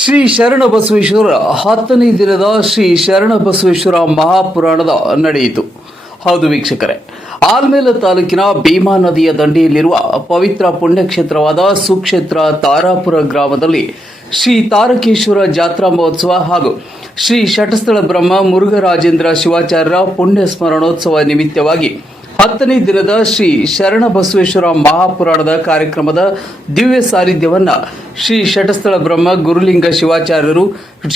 ಶ್ರೀ ಶರಣಬಸವೇಶ್ವರ 10ನೇ ದಿನದ ಶ್ರೀ ಶರಣಬಸವೇಶ್ವರ ಮಹಾಪುರಾಣದ ನಡೆಯಿತು. ಹೌದು ವೀಕ್ಷಕರೇ, ಆಲ್ಮೇಲ ತಾಲೂಕಿನ ಭೀಮಾ ನದಿಯ ದಂಡೆಯಲ್ಲಿರುವ ಪವಿತ್ರ ಪುಣ್ಯಕ್ಷೇತ್ರವಾದ ಸುಕ್ಷೇತ್ರ ತಾರಾಪುರ ಗ್ರಾಮದಲ್ಲಿ ಶ್ರೀ ತಾರಕೇಶ್ವರ ಜಾತ್ರಾ ಮಹೋತ್ಸವ ಹಾಗೂ ಶ್ರೀ ಶಟಸ್ಥಳ ಬ್ರಹ್ಮ ಮುರುಘರಾಜೇಂದ್ರ ಶಿವಾಚಾರ್ಯರ ಪುಣ್ಯ ಸ್ಮರಣೋತ್ಸವ ನಿಮಿತ್ತವಾಗಿ 10ನೇ ದಿನದ ಶ್ರೀ ಶರಣಬಸವೇಶ್ವರ ಮಹಾಪುರಾಣದ ಕಾರ್ಯಕ್ರಮದ ದಿವ್ಯ ಸಾನ್ನಿಧ್ಯವನ್ನು ಶ್ರೀ ಶಟಸ್ಥಳ ಬ್ರಹ್ಮ ಗುರುಲಿಂಗ ಶಿವಾಚಾರ್ಯರು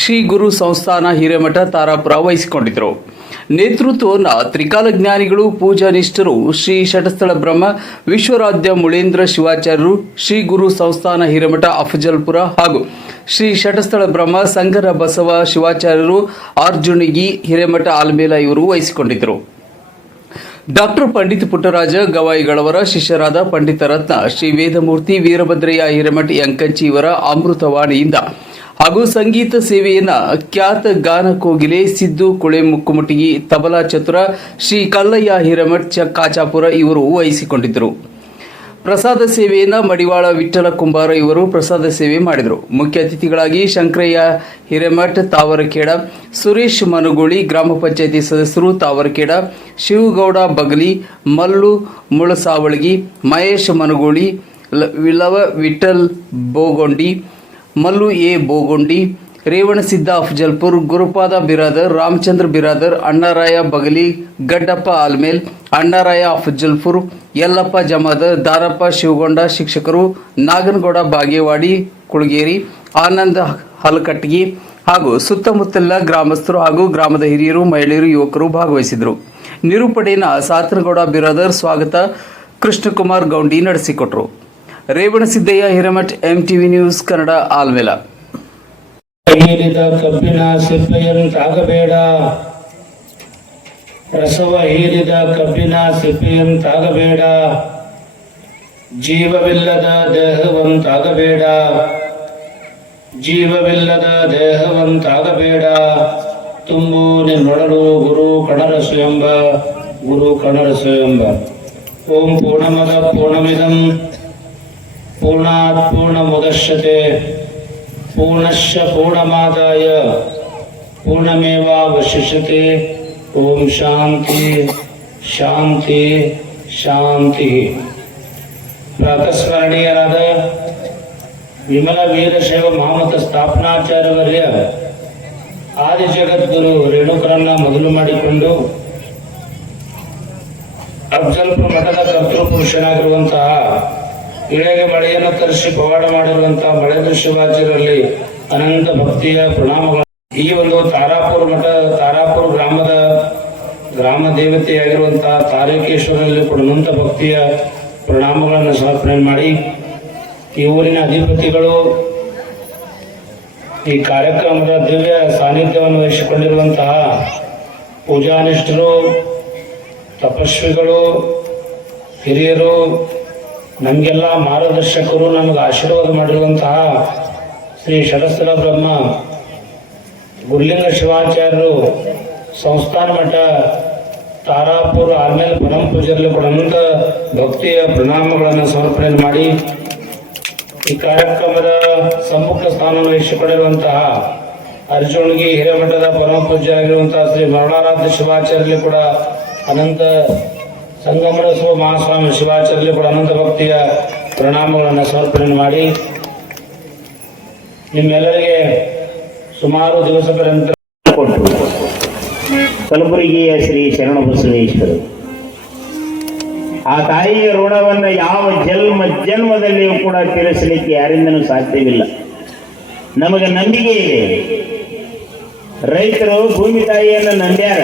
ಶ್ರೀ ಗುರು ಸಂಸ್ಥಾನ ಹಿರೇಮಠ ತಾರಾಪುರ ವಹಿಸಿಕೊಂಡಿದ್ದರು. ನೇತೃತ್ವವನ್ನು ತ್ರಿಕಾಲ ಜ್ಞಾನಿಗಳು ಪೂಜಾನಿಷ್ಠರು ಶ್ರೀ ಶಟಸ್ಥಳ ಬ್ರಹ್ಮ ವಿಶ್ವರಾಧ್ಯ ಮುಳೇಂದ್ರ ಶಿವಾಚಾರ್ಯರು ಶ್ರೀ ಗುರು ಸಂಸ್ಥಾನ ಹಿರೇಮಠ ಅಫಜಲ್ಪುರ ಹಾಗೂ ಶ್ರೀ ಶಟಸ್ಥಳ ಬ್ರಹ್ಮ ಸಂಗರ ಬಸವ ಶಿವಾಚಾರ್ಯರು ಅರ್ಜುನಿಗಿ ಹಿರೇಮಠ ಆಲ್ಮೇಲ ಇವರು ವಹಿಸಿಕೊಂಡಿದ್ದರು. ಡಾಕ್ಟರ್ ಪಂಡಿತ್ ಪುಟ್ಟರಾಜ ಗವಾಯಿಗಳವರ ಶಿಷ್ಯರಾದ ಪಂಡಿತ ರತ್ನ ಶ್ರೀ ವೇದಮೂರ್ತಿ ವೀರಭದ್ರಯ್ಯ ಹಿರೇಮಠ ಯಂಕಂಚಿ ಇವರ ಅಮೃತವಾಣಿಯಿಂದ ಹಾಗೂ ಸಂಗೀತ ಸೇವೆಯನ್ನ ಖ್ಯಾತ ಗಾನ ಕೋಗಿಲೆ ಸಿದ್ದು ಕುಳೆ ಮುಕ್ಕುಮುಟಿಗಿ ತಬಲಾ ಚತುರ ಶ್ರೀ ಕಲ್ಲಯ್ಯ ಹಿರೇಮಠ ಕಾಚಾಪುರ ಇವರು ವಹಿಸಿಕೊಂಡಿದ್ದರು. ಪ್ರಸಾದ ಸೇವೆಯನ್ನ ಮಡಿವಾಳ ವಿಠ್ಠಲ ಕುಂಬಾರ ಇವರು ಪ್ರಸಾದ ಸೇವೆ ಮಾಡಿದರು. ಮುಖ್ಯ ಅತಿಥಿಗಳಾಗಿ ಶಂಕರಯ್ಯ ಹಿರೇಮಠ ತಾವರಖೇಡ, ಸುರೇಶ್ ಮನುಗೋಳಿ ಗ್ರಾಮ ಪಂಚಾಯಿತಿ ಸದಸ್ಯರು ತಾವರಖೇಡ, ಶಿವಗೌಡ ಬಗಲಿ, ಮಲ್ಲು ಮುಳಸಾವಳಗಿ, ಮಹೇಶ್ ಮನುಗೋಳಿ, ವಿಲವ ವಿಠಲ್ ಬೋಗೊಂಡಿ, ಮಲ್ಲು ಎ ಬೋಗೊಂಡಿ, ರೇವಣಸಿದ್ದ ಅಫಜಲ್ಪುರ್, ಗುರುಪಾದ ಬಿರಾದರ್, ರಾಮಚಂದ್ರ ಬಿರಾದರ್, ಅಣ್ಣಾರಾಯ ಬಗಲಿ, ಗಡ್ಡಪ್ಪ ಆಲ್ಮೇಲ್, ಅಣ್ಣಾರಾಯ ಅಫಜಲ್ಪುರ್, ಯಲ್ಲಪ್ಪ ಜಮಾದರ್, ದಾರಪ್ಪ ಶಿವಗೊಂಡ ಶಿಕ್ಷಕರು, ನಾಗನಗೌಡ ಬಾಗೇವಾಡಿ ಕುಳಗೇರಿ, ಆನಂದ್ ಹಲಕಟ್ಗಿ ಹಾಗೂ ಸುತ್ತಮುತ್ತಲ ಗ್ರಾಮಸ್ಥರು ಹಾಗೂ ಗ್ರಾಮದ ಹಿರಿಯರು, ಮಹಿಳೆಯರು, ಯುವಕರು ಭಾಗವಹಿಸಿದರು. ನಿರೂಪಣೆಯನ್ನು ಸಾತನಗೌಡ ಬಿರಾದರ್ ಸ್ವಾಗತ, ಕೃಷ್ಣಕುಮಾರ್ ಗೌಂಡಿ ನಡೆಸಿಕೊಟ್ಟರು. Revanasiddayya Hiremath, MTV news Kannada, Almel. ಹೀರಿದ ಕಬ್ಬಿನ ಸಿಪ್ಪೆಯಂತಾಗಬೇಡ, ರಸವ ಹೀರಿದ ಕಬ್ಬಿನ ಸಿಪ್ಪೆಯಂತಾಗಬೇಡ, ಜೀವವಿಲ್ಲದ ದೇಹವಂತಾಗಬೇಡ, ಜೀವವಿಲ್ಲದ ದೇಹವಂತಾಗಬೇಡ, ತುಂಬು ನಿನ್ನೊಡಲು ಗುರು ಕಣರಸು ಎಂಬ, ಗುರು ಕಣರಸು ಎಂಬ. ಓಂ ಪೂರ್ಣಮದ ಪೂರ್ಣಮಿದಂ ಪೂರ್ಣಾತ್ ಪೂರ್ಣಮುದಶ್ಯತೆ ಪೂರ್ಣಶ್ಚ ಪೂರ್ಣಮಾದಾಯ ಪೂರ್ಣಮೇವಾವಶಿಷ್ಯತೆ. ಓಂ ಶಾಂತಿ ಶಾಂತಿ ಶಾಂತಿ. ಪ್ರಾತಸ್ಮರಣೀಯರಾದ ವಿಮಲ ವೀರಶೈವ ಮಹಾಮತ ಸ್ಥಾಪನಾಚಾರ್ಯವರ್ಯ ಆದಿ ಜಗದ್ಗುರು ರೇಣುಕರನ್ನ ಮೊದಲು ಮಾಡಿಕೊಂಡು ಅಫಜಲ್ಪುರ ಮಠದ ಕರ್ತೃಪುರುಷನಾಗಿರುವಂತಹ ಇಳೆಗೆ ಮಳೆಯನ್ನು ತರಿಸಿ ಪವಾಡ ಮಾಡಿರುವಂತಹ ಮಳೇಂದ್ರ ಶಿವಾಚಾರ್ಯರಲ್ಲಿ ಅನಂತ ಭಕ್ತಿಯ ಪ್ರಣಾಮಗಳು. ಈ ಒಂದು ತಾರಾಪುರ ಮಠ ತಾರಾಪುರ ಗ್ರಾಮದ ಗ್ರಾಮ ದೇವತೆಯಾಗಿರುವಂತಹ ತಾರಕೇಶ್ವರಲ್ಲಿ ಕೂಡ ಅನಂತ ಭಕ್ತಿಯ ಪ್ರಣಾಮಗಳನ್ನು ಸಮರ್ಪಣೆ ಮಾಡಿ, ಈ ಊರಿನ ಅಧಿಪತಿಗಳು ಈ ಕಾರ್ಯಕ್ರಮದ ದಿವ್ಯ ಸಾನ್ನಿಧ್ಯವನ್ನು ವಹಿಸಿಕೊಂಡಿರುವಂತಹ ಪೂಜಾನಿಷ್ಠರು, ತಪಸ್ವಿಗಳು, ಹಿರಿಯರು, ನಮಗೆಲ್ಲ ಮಾರ್ಗದರ್ಶಕರು, ನಮಗೆ ಆಶೀರ್ವಾದ ಮಾಡಿರುವಂತಹ ಶ್ರೀ ಶಟಸ್ಥಳ ಬ್ರಹ್ಮ ಗುರುಲಿಂಗ ಶಿವಾಚಾರ್ಯರು ಸಂಸ್ಥಾನ ಮಠ ತಾರಾಪುರ ಆಲ್ಮೇಲೆ ಪರಮ ಪೂಜೆಯಲ್ಲಿ ಕೂಡ ಅನಂತ ಭಕ್ತಿಯ ಪ್ರಣಾಮಗಳನ್ನು ಸಮರ್ಪಣೆ ಮಾಡಿ, ಈ ಕಾರ್ಯಕ್ರಮದ ಸಮ್ಮುಖ ಸ್ಥಾನವನ್ನು ವಹಿಸಿಕೊಂಡಿರುವಂತಹ ಅರ್ಜುನಿಗಿ ಹಿರೇಮಠದ ಪರಮ ಪೂಜ್ಯ ಆಗಿರುವಂತಹ ಶ್ರೀ ಮರಣಾರಾಧ್ಯ ಶಿವಾಚಾರ್ಯರಲ್ಲಿ ಕೂಡ ಅನಂತ ಸಂಗಮರಸುವ ಮಹಾಸ್ವಾಮಿ ಶಿವಾಚಾರ್ಯರಲ್ಲಿ ಕೂಡ ಅನಂತ ಭಕ್ತಿಯ ಪ್ರಣಾಮಗಳನ್ನು ಸಮರ್ಪಣೆ ಮಾಡಿ, ನಿಮ್ಮೆಲ್ಲರಿಗೆ ಸುಮಾರು ದಿವಸಗಳ ನಂತರ ಕೊಟ್ಟರು ಕಲಬುರಗಿಯ ಶ್ರೀ ಶರಣಬಸವೇಶ್ವರರು. ಆ ತಾಯಿಯ ಋಣವನ್ನು ಯಾವ ಜನ್ಮದಲ್ಲಿಯೂ ಕೂಡ ತೀರಿಸಲಿಕ್ಕೆ ಯಾರಿಂದನೂ ಸಾಧ್ಯವಿಲ್ಲ. ನಮಗೆ ನಂಬಿಕೆ ಇದೆ. ರೈತರು ಭೂಮಿ ತಾಯಿಯನ್ನು ನಂಬ್ಯಾರ.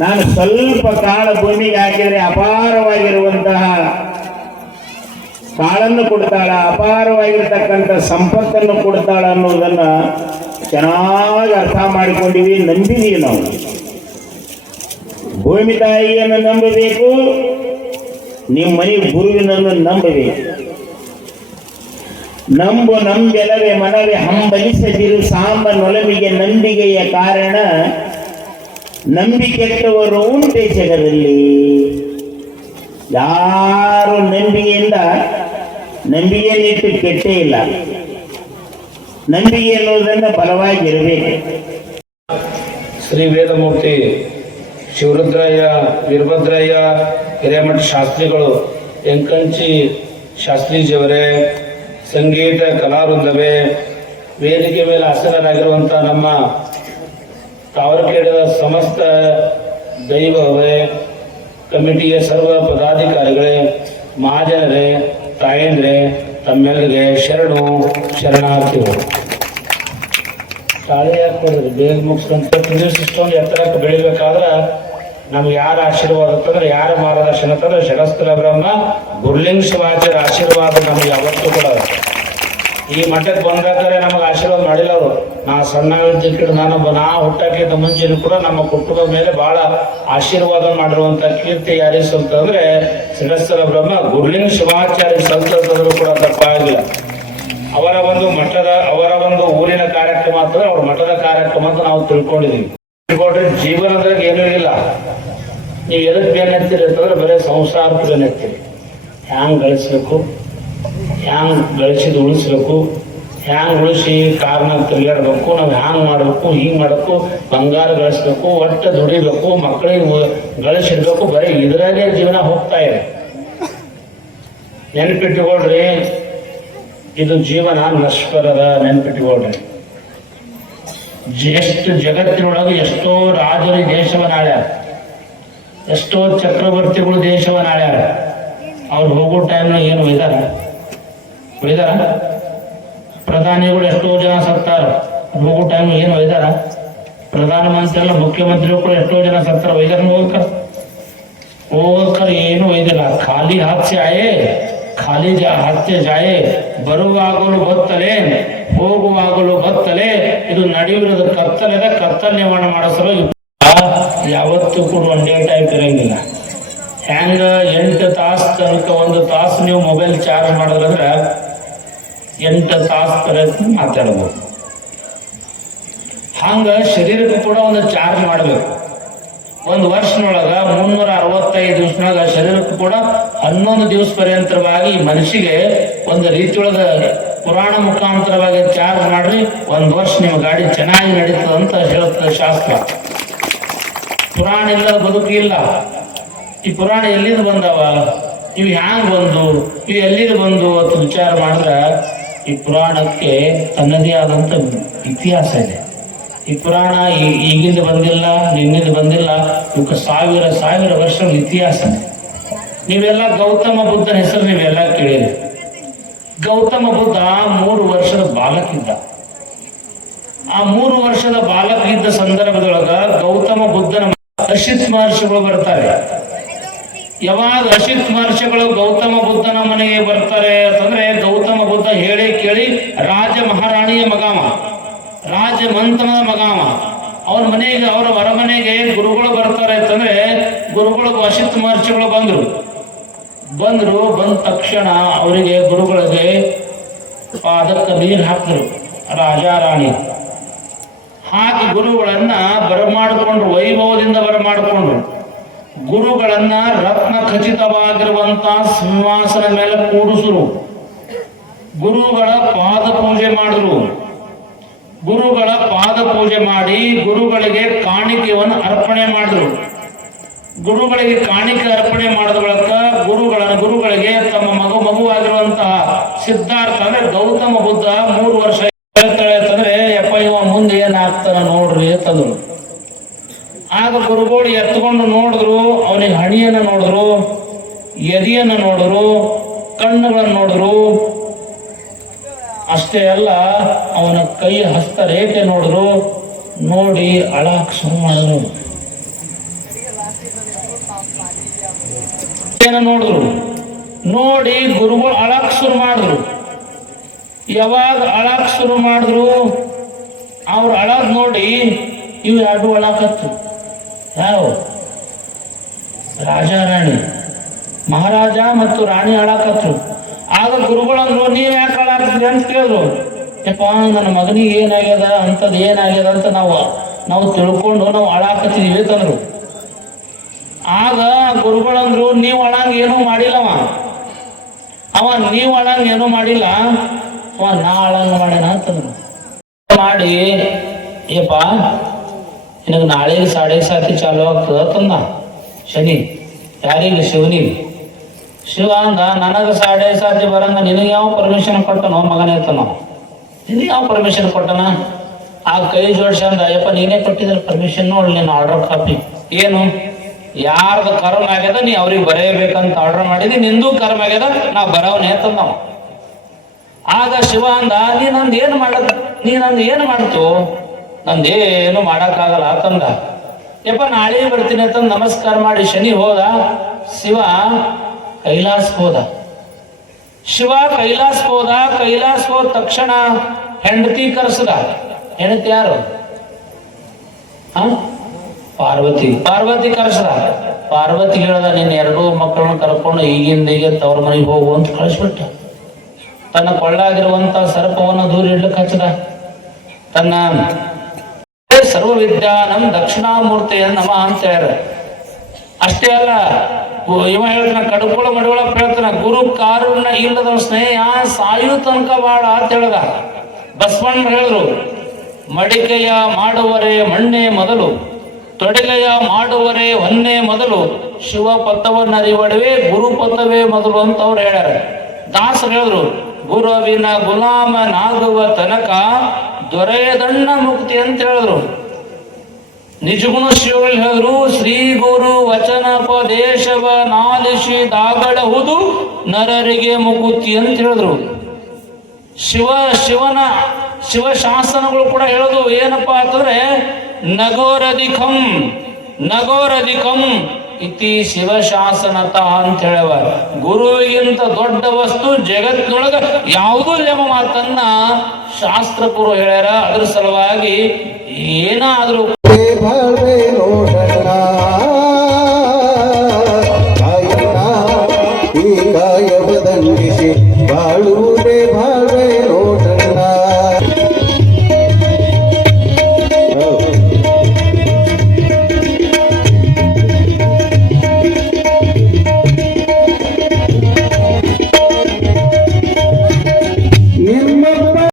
ನಾನು ಸ್ವಲ್ಪ ಕಾಳ ಭೂಮಿಗೆ ಹಾಕಿದರೆ ಅಪಾರವಾಗಿರುವಂತಹ ಕಾಳನ್ನು ಕೊಡ್ತಾಳ, ಅಪಾರವಾಗಿರ್ತಕ್ಕಂಥ ಸಂಪತ್ತನ್ನು ಕೊಡ್ತಾಳ ಅನ್ನೋದನ್ನ ಚೆನ್ನಾಗಿ ಅರ್ಥ ಮಾಡಿಕೊಂಡಿವಿ, ನಂಬಿದೀವಿ ನಾವು. ಭೂಮಿ ತಾಯಿಯನ್ನು ನಂಬಬೇಕು, ನಿಮ್ಮ ಮನೆ ಗುರುವಿನನ್ನು ನಂಬಬೇಕು. ನಂಬೆಲವೇ ಮನವೇ ಹಂಬಲಿಸದಿರು ಸಾಂಬ ನೊಲಮಿಗೆ ನಂಬಿಕೆಯ ಕಾರಣ ನಂಬಿಕೆಟ್ಟವರು ಉಂಟೆ ಜಗದಲ್ಲಿ. ಯಾರು ನಂಬಿಕೆಯಿಂದ ನಂಬಿಕೆಯನ್ನಿಟ್ಟು ಕೆಟ್ಟೇ ಇಲ್ಲ. ನಂಬಿಕೆ ಎನ್ನುವುದನ್ನು ಬಲವಾಗಿ ಇರಬೇಕು. ಶ್ರೀ ವೇದಮೂರ್ತಿ ಶಿವರುದ್ರಯ್ಯ ವೀರಭದ್ರಯ್ಯ ಹಿರೇಮಠ ಶಾಸ್ತ್ರಿಗಳು ಎಂಕಂಚಿ ಶಾಸ್ತ್ರೀಜಿಯವರೇ, ಸಂಗೀತ ಕಲಾವೃಂದವೇ, ವೇದಿಕೆ ಮೇಲೆ ಆಸೀನರಾಗಿರುವಂಥ ನಮ್ಮ ತಾವರಕೇಡದ ಸಮಸ್ತ ದೈವವೇ, ಕಮಿಟಿಯ ಸರ್ವ ಪದಾಧಿಕಾರಿಗಳೇ, ಮಹಾಜನರೇ, ತಾಯಂದ್ರೇ, ತಮ್ಮೆಲ್ಲರಿಗೆ ಶರಣು ಶರಣಾರ್ಥಿಗಳು. ತಾಳಿ ಹಾಕೋದ್ರಿ ಬೇಗ ಮುಗಿಸ್ಕೊಂತ ಇಷ್ಟೊಂದು ಎತ್ತರಕ್ಕೆ ಬೆಳಿಬೇಕಾದ್ರೆ ನಮ್ಗೆ ಯಾರ ಆಶೀರ್ವಾದ ಅಂತಂದ್ರೆ, ಯಾರ ಮಾರ್ಗದರ್ಶನ ಅಂತಂದ್ರೆ ಜಗಸ್ಥಳ ಬ್ರಹ್ಮ ಗುರುಲಿಂಗ ಶಿವಾಚಾರ್ಯ ಆಶೀರ್ವಾದ ನಮ್ಗೆ ಯಾವತ್ತೂ ಕೂಡ. ಈ ಮಠಕ್ಕೆ ಬಂದಾಕರೆ ನಮಗೆ ಆಶೀರ್ವಾದ ಮಾಡಿಲ್ಲ ಅವರು. ನಾ ಸಣ್ಣ ಇದ್ದಕ್ಕಿಡ ನಾ ಹುಟ್ಟಕ್ಕಿಂತ ಮುಂಚೆನೂ ಕೂಡ ನಮ್ಮ ಕುಟುಂಬದ ಮೇಲೆ ಬಹಳ ಆಶೀರ್ವಾದ ಮಾಡಿರುವಂತ ಕೀರ್ತಿ ಯಾರಿಗೆ ಅಂತಂದ್ರೆ ಜಗಸ್ಥಳ ಬ್ರಹ್ಮ ಗುರುಲಿಂಗ ಶಿವಾಚಾರ್ಯ ಸಂತರು ಕೂಡ ತಪ್ಪಾಗಿಲ್ಲ. ಅವರ ಒಂದು ಮಠದ, ಅವರ ಒಂದು ಊರಿನ ಕಾರ್ಯಕ್ರಮ ಅಂತಂದ್ರೆ ಅವ್ರ ಮಠದ ಕಾರ್ಯಕ್ರಮ ಅಂತ ನಾವು ತಿಳ್ಕೊಂಡಿದೀವಿ. ಜೀವನದಾಗ ಏನೂ ಇಲ್ಲ. ನೀವು ಎದಕ್ಕೆ ಬೇನೆತ್ತೀರಿ ಅಂತಂದ್ರೆ ಬರೀ ಸಂಸಾರಕ್ಕೆ ಬೇನೆತ್ತೀರಿ. ಹ್ಯಾಂಗ್ ಗಳಿಸ್ಬೇಕು, ಹ್ಯಾಂಗ್ ಗಳಿಸಿದ್ದು ಉಳಿಸ್ಬೇಕು, ಹ್ಯಾಂಗ್ ಉಳಿಸಿ ಕಾರ್ನಾಗ ತಿರುಗಾಡ್ಬೇಕು, ನಾವು ಹ್ಯಾಂಗ್ ಮಾಡ್ಬೇಕು, ಹಿಂಗ್ ಮಾಡಬೇಕು, ಬಂಗಾರ ಗಳಿಸ್ಬೇಕು, ಒಟ್ಟು ದುಡಿಬೇಕು, ಮಕ್ಕಳಿಗೆ ಗಳಿಸಿಡ್ಬೇಕು, ಬರೀ ಇದರಾಗೆ ಜೀವನ ಹೋಗ್ತಾ ಇದೆ. ನೆನಪಿಟ್ಟುಕೊಳ್ರಿ, ಇದು ಜೀವನ ನಶ್ವರದ. ನೆನಪಿಟ್ಟುಕೊಳ್ರಿ, ಎಷ್ಟು ಜಗತ್ತಿನೊಳಗೆ ಎಷ್ಟೋ ರಾಜರು ದೇಶವನ್ನ ಆಳ್ಯಾರ, ಎಷ್ಟೋ ಚಕ್ರವರ್ತಿಗಳು ದೇಶವನ್ನ ಆಳ್ಯಾರ. ಅವ್ರು ಹೋಗೋ ಟೈಮ್ನಾಗ ಏನು ಒಯ್ದಾರ? ಪ್ರಧಾನಿಗಳು ಎಷ್ಟೋ ಜನ ಸತ್ತಾರ, ಹೋಗೋ ಟೈಮ್ ಏನು ಒಯ್ದಾರ? ಪ್ರಧಾನಮಂತ್ರಿ ಎಲ್ಲ ಮುಖ್ಯಮಂತ್ರಿಗಳು ಎಷ್ಟೋ ಜನ ಸತ್ತಾರ, ಒಯ್ದಾರ? ಹೋಗಕ್ಕರ್ ಏನು ಒಯ್ದಿಲ್ಲ. ಖಾಲಿ ಹಾಸ್ಯ ಆಯೇ ಖಾಲಿ ಹತ್ಯೆ ಜಾಯೆ, ಬರುವಾಗಲು ಗೊತ್ತಲೇ ಹೋಗುವಾಗಲು ಗೊತ್ತಲೇ, ಇದು ನಡೆಯುವುದು ಕತ್ತಲೆದ ಕತ್ತಲ್ ನಿವಾರಣ ಮಾಡಿಸಲು ಯಾವತ್ತೂ ಕೂಡ ಒಂದೇ ಟೈಪ್ ಇರಂಗಿಲ್ಲ. ಹ್ಯಾಂಗ 8 ತಾಸು ತನಕ 1 ತಾಸು ನೀವು ಮೊಬೈಲ್ ಚಾರ್ಜ್ ಮಾಡಿದ್ರಂದ್ರೆ 8 ತಾಸು ತನಕ ಮಾತಾಡ್ಬೋದು. ಹಂಗ ಶರೀರಕ್ಕೂ ಕೂಡ ಒಂದು ಚಾರ್ಜ್ ಮಾಡಬೇಕು. ಒಂದು ವರ್ಷನೊಳಗ 365 ದಿವಸನೊಳಗ ಶರೀರಕ್ಕೂ ಕೂಡ 11 ದಿವಸ ಪರ್ಯಂತರವಾಗಿ ಮನುಷ್ಯಗೆ ಒಂದು ರೀತಿಯೊಳಗ ಪುರಾಣ ಮುಖಾಂತರವಾಗಿ ಚಾರ್ಜ್ ಮಾಡ್ರಿ, 1 ವರ್ಷ ನಿಮ್ಮ ಗಾಡಿ ಚೆನ್ನಾಗಿ ನಡೀತದಂತ ಹೇಳುತ್ತೆ ಶಾಸ್ತ್ರ. ಪುರಾಣ ಇಲ್ಲ ಬದುಕಿಲ್ಲ. ಈ ಪುರಾಣ ಎಲ್ಲಿಂದ ಬಂದವ, ಇವು ಹ್ಯಾಂಗ್ ಬಂದು, ಇವು ಎಲ್ಲಿಂದ ಬಂದು ಅಂತ ವಿಚಾರ ಮಾಡಿದ್ರೆ ಈ ಪುರಾಣಕ್ಕೆ ತನ್ನದೇ ಆದಂತ ಇತಿಹಾಸ ಇದೆ. ಈ ಪುರಾಣ ಈಗಿಂದ ಬಂದಿಲ್ಲ, ನಿನ್ನಿಂದ ಬಂದಿಲ್ಲ, ಇವಕ್ಕೆ ಸಾವಿರ ವರ್ಷಗಳ ಇತಿಹಾಸ. ನೀವೆಲ್ಲ ಗೌತಮ ಬುದ್ಧನ ಹೆಸರು ನೀವೆಲ್ಲ ಕೇಳಿರಿ. ಗೌತಮ ಬುದ್ಧ 3 ವರ್ಷದ ಬಾಲಕಿದ್ದ. ಆ 3 ವರ್ಷದ ಬಾಲಕಿದ್ದ ಸಂದರ್ಭದೊಳಗ ಗೌತಮ ಬುದ್ಧನ ಅಶಿತ್ ಮಹರ್ಷಿಗಳು ಬರ್ತಾರೆ. ಯಾವಾಗ ಅಶಿತ್ ಮಹರ್ಷಿಗಳು ಗೌತಮ ಬುದ್ಧನ ಮನೆಗೆ ಬರ್ತಾರೆ ಅಂತಂದ್ರೆ, ಗೌತಮ ಬುದ್ಧ ಹೇಳಿ ಕೇಳಿ ರಾಜ ಮಹಾರಾಣಿಯ ಮಗಾಮ, ರಾಜ ಮಂಥನದ ಮಗಾಮ, ಅವ್ರ ಮನೆಗೆ, ಅವರ ಹೊರಮನೆಗೆ ಗುರುಗಳು ಬರ್ತಾರೆ ಅಂತಂದ್ರೆ, ಗುರುಗಳು ಅಶಿತ್ ಮಹರ್ಷಿಗಳು ಬಂದ ತಕ್ಷಣ ಅವರಿಗೆ ಗುರುಗಳಿಗೆ ಪಾದಕ್ಕೆ ನೀರು ಹಾಕಿದ್ರು ರಾಜ ರಾಣಿ. ಹಾಗೆ ಗುರುಗಳನ್ನ ಬರಮಾಡಿಕೊಂಡ್ರು, ವೈಭವದಿಂದ ಬರಮಾಡಿಕೊಂಡ್ರು. ಗುರುಗಳನ್ನ ರತ್ನ ಖಚಿತವಾಗಿರುವಂತಹ ಸಿಂಹಾಸನ ಮೇಲೆ ಕೂಡಿಸಿರು. ಗುರುಗಳ ಪಾದ ಪೂಜೆ ಮಾಡಿದ್ರು. ಗುರುಗಳ ಪಾದ ಪೂಜೆ ಮಾಡಿ ಗುರುಗಳಿಗೆ ಕಾಣಿಕೆಯನ್ನು ಅರ್ಪಣೆ ಮಾಡಿದ್ರು. ಗುರುಗಳಿಗೆ ಕಾಣಿಕೆ ಅರ್ಪಣೆ ಮಾಡಿದ ಬಳಿಕ ಗುರುಗಳಿಗೆ ತಮ್ಮ ಮಗುವಾಗಿರುವಂತಹ ಸಿದ್ಧಾರ್ಥ ಅಂದ್ರೆ ಗೌತಮ ಬುದ್ಧ 3 ವರ್ಷ ಹೇಳ್ತಾಳೆ ಅಂತಂದ್ರೆ, ಯಪ್ಪ ಇವ ಮುಂದೆ ಏನಾಗ್ತಾನ ನೋಡ್ರಿ ಅಂತಂದ್ರು. ಆಗ ಗುರುಗಳು ಎತ್ಕೊಂಡು ನೋಡಿದ್ರು, ಅವನಿಗೆ ಹಣಿಯನ್ನು ನೋಡಿದ್ರು, ಎದೆಯನ್ನು ನೋಡಿದ್ರು, ಕಣ್ಣುಗಳನ್ನು ನೋಡಿದ್ರು. ಅಷ್ಟೇ ಅಲ್ಲ, ಅವನ ಕೈ ಹಸ್ತ ರೇಖೆ ನೋಡಿದ್ರು. ನೋಡಿ ಅಳಾಕ್ ಶುರು ಮಾಡಿದ್ರು. ನೋಡಿದ್ರು, ನೋಡಿ ಗುರುಗಳು ಅಳಾಕ್ ಶುರು ಮಾಡಿದ್ರು. ಯಾವಾಗ ಅಳಾಕ್ ಶುರು ಮಾಡಿದ್ರು, ಅವ್ರು ಅಳಾದ್ ನೋಡಿ ಇವು 2 ಅಳಾಕತ್ತು. ಯಾವ ರಾಜ ರಾಣಿ, ಮಹಾರಾಜ ಮತ್ತು ರಾಣಿ ಅಳಾಕತ್ರು. ಆಗ ಗುರುಗಳಂದ್ರು, ನೀವ್ ಯಾಕೆ ಅಳಾಕ್ತೀರಿ ಅಂತ ಕೇಳಿದ್ರು. ಯಪ್ಪ ನನ್ನ ಮಗನಿಗೆ ಏನಾಗ್ಯದ, ಅಂಥದ್ದು ಏನಾಗ್ಯದ ಅಂತ ನಾವು ತಿಳ್ಕೊಂಡು ನಾವು ಅಳಾಕತ್ತೀವಿ ತಂದ್ರು. ಆಗ ಗುರುಗಳಂದ್ರು, ನೀವು ಅಳಂಗ ಏನೂ ಮಾಡಿಲ್ಲವ, ನೀವು ಅಳಂಗ ಏನೂ ಮಾಡಿಲ್ಲ, ನಾ ಅಳಂಗ ಮಾಡ್ಯಾನ ಅಂತಂದ್ರು. ಮಾಡಿ ಏಪ್ಪ ನಿನಗೆ ನಾಳೆಗೆ 7:30 ಚಾಲು ಆಗ್ತದ ತಂದ ಶನಿ. ಯಾರಿಗೆ? ಶಿವನಿಗೆ. ಶಿವ ಅಂದ ನನಗೆ 7:30 ಬರಂಗ ನಿನಗೆ ಯಾವ ಪರ್ಮಿಷನ್ ಕೊಟ್ಟನೋ ಮಗನೇ ತನೋ? ನಿನಗೆ ಯಾವ ಪರ್ಮಿಷನ್ ಕೊಟ್ಟನ? ಆ ಕೈ ಜೋಡಿಸಿ ಅಂದ ಅಯ್ಯಪ್ಪ ನೀನೇ ಕೊಟ್ಟಿದ್ರೆ ಪರ್ಮಿಷನ್ ನೋಡಿ ನೀನು ಆರ್ಡರ್ ಕಾಪಿ. ಏನು? ಯಾರ್ದು ಕರ್ಮ ಆಗ್ಯದ ನೀ ಅವ್ರಿಗೆ ಬರೆಯಬೇಕಂತ ಆರ್ಡರ್ ಮಾಡಿದಿ, ನಿಂದು ಕರ್ಮ ಆಗ್ಯದ ನಾ ಬರವನೇ ತಂದವ. ಆಗ ಶಿವ ಅಂದ ನೀ ನಂದು ಏನು ಮಾಡ್ತು? ನಂದೇನು ಮಾಡಕ್ಕಾಗಲ್ಲ ತಂದ. ಯಪ್ಪ ನಾಳೆ ಬರ್ತೀನಿ ಅಂತ ನಮಸ್ಕಾರ ಮಾಡಿ ಶನಿ ಹೋದ. ಶಿವ ಕೈಲಾಸಕ್ಕೆ ಹೋದ. ಕೈಲಾಸ ಹೋದ ತಕ್ಷಣ ಹೆಂಡತಿ ಕರೆಸದ. ಹೆಂಡತಿ ಯಾರು? ಪಾರ್ವತಿ ಕರೆಸದ. ಪಾರ್ವತಿ ಹೇಳ್ದ ನಿನ್ನ 2 ಮಕ್ಕಳನ್ನ ಕರ್ಕೊಂಡು ಈಗ ತವ್ರ ಮನೆಗೆ ಹೋಗು ಅಂತ ಕಳಿಸ್ಬಿಟ್ಟ. ತನ್ನ ಕೊಳ್ಳಾಗಿರುವಂತ ಸರ್ಪವನ್ನು ದೂರ ಇಡ್ಲಿಕ್ಕೆ ಹಚ್ಚದ. ತನ್ನ ಸರ್ವ ವಿದ್ಯಾನಂ ದಕ್ಷಿಣಾಮೂರ್ತಿ ನಮ ಅಂತ ಹೇಳ್ಯಾರ. ಅಷ್ಟೇ ಅಲ್ಲ, ಇವ ಹೇಳ್ತಾನ ಕಡುಕೊಳ ಮಡುಗಳ ಹೇಳ್ತಾನ ಗುರು ಕಾರುಣ್ಯ ಇಲ್ಲದ ಸ್ನೇಹ ಸಾಯು ತನಕ ಬಾಳ ಅಂತ ಹೇಳ್ದ. ಬಸವಣ್ಣ ಹೇಳಿದ್ರು ಮಡಿಕೆಯ ಮಾಡುವರೆ ಮಣ್ಣೆ ಮೊದಲು, ತೊಡಿಗೆಯ ಮಾಡುವರೆ ಹೊನ್ನೆ ಮೊದಲು, ಶಿವ ಪಥವನ್ನರಿವಡವೆ ಗುರು ಪಥವೇ ಮೊದಲು ಅಂತ ಅವ್ರು ಹೇಳ್ಯಾರ. ದಾಸರು ಹೇಳಿದ್ರು ಗುರುವಿನ ಗುಲಾಮನಾಗುವ ತನಕ ದೊರೆಯದಣ್ಣ ಮುಕ್ತಿ ಅಂತ ಹೇಳಿದ್ರು. ನಿಜಗುಣ ಶಿವಗಳು ಹೇಳಿದ್ರು ಶ್ರೀ ಗುರು ವಚನೋಪದೇಶವ ನಾಲಿಸಿದಾಗಲಹುದು ನರರಿಗೆ ಮುಕುತಿ ಅಂತ ಹೇಳಿದ್ರು. ಶಿವಶಾಸನಗಳು ಕೂಡ ಹೇಳೋದು ಏನಪ್ಪಾ ಅಂತಂದ್ರೆ ನಗೋರಧಿಕಂ ಇತಿ ಶಿವಶಾಸನತ ಅಂತ ಹೇಳವ. ಗುರುವಿಗಿಂತ ದೊಡ್ಡ ವಸ್ತು ಜಗತ್ತಿನೊಳಗ ಯಾವುದೂ ಎಂಬ ಮಾತನ್ನ ಶಾಸ್ತ್ರಕರು ಹೇಳ್ಯಾರ. ಅದ್ರ ಸಲುವಾಗಿ ಏನಾದ್ರೂ ನೋಡೋಣ